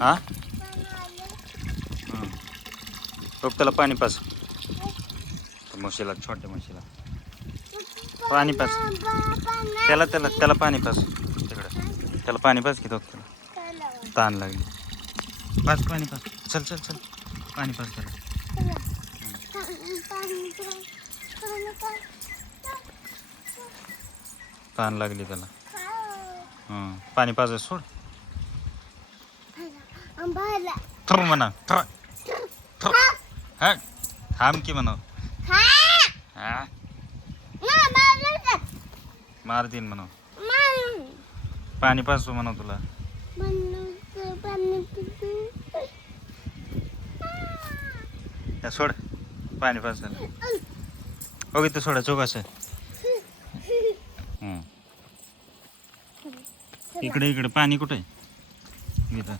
हा बघ त्याला पाणी पास म्हशीला छोट्या म्हशीला पाणी पास त्याला त्याला त्याला पाणी पास तिकडं त्याला पाणी पास घेतो त्याला ताण लागली पास पाणी पास चल चल चल पाणी पास त्याला ताण लागली त्याला पाणी पास सोड थर म्हणा थांब की म्हणा हा मार देईन म्हणा पाणी पासू म्हणा तुला सोड पाणी पास हो इथं सोडा चौक असं इकडे इकडे पाणी कुठे इथं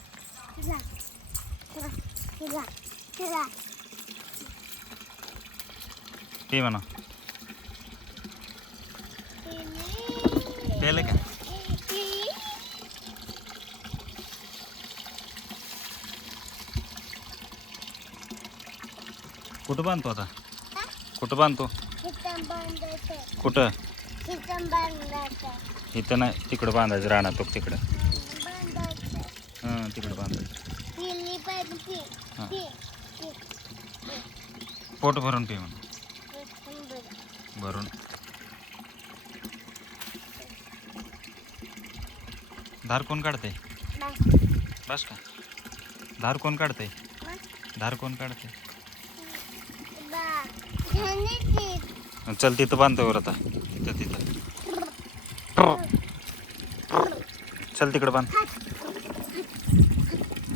ते म्हणा पेले का कुठं बांधतो आता कुठं बांधतो कुठं इथं नाही तिकडं बांधायचं राहणार तो तिकडं तिकडं बांधायचं पोट भरून पे म्हणून भरून धार कोण काढते बस का धार कोण काढते धार कोण काढते चल तिथं बांधतो वर आता तिथं तिथं चल तिकडं बांध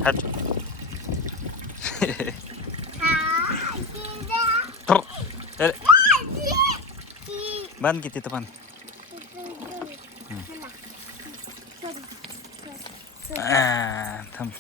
हट बांध की तिथं बांध थांब